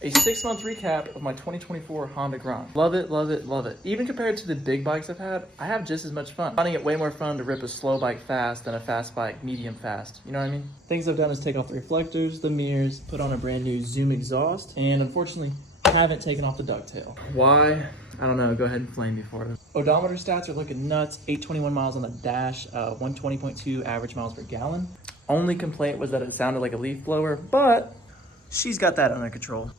A 6-month recap of my 2024 Honda Grom. Love it, love it, love it. Even compared to the big bikes I've had, I have just as much fun. Finding it way more fun to rip a slow bike fast than a fast bike medium fast. You know what I mean? Things I've done is take off the reflectors, the mirrors, put on a brand new Zoom exhaust, and unfortunately, haven't taken off the ducktail. Why? I don't know. Go ahead and flame me for it. Odometer stats are looking nuts. 821 miles on the dash, 120.2 average miles per gallon. Only complaint was that it sounded like a leaf blower, but she's got that under control.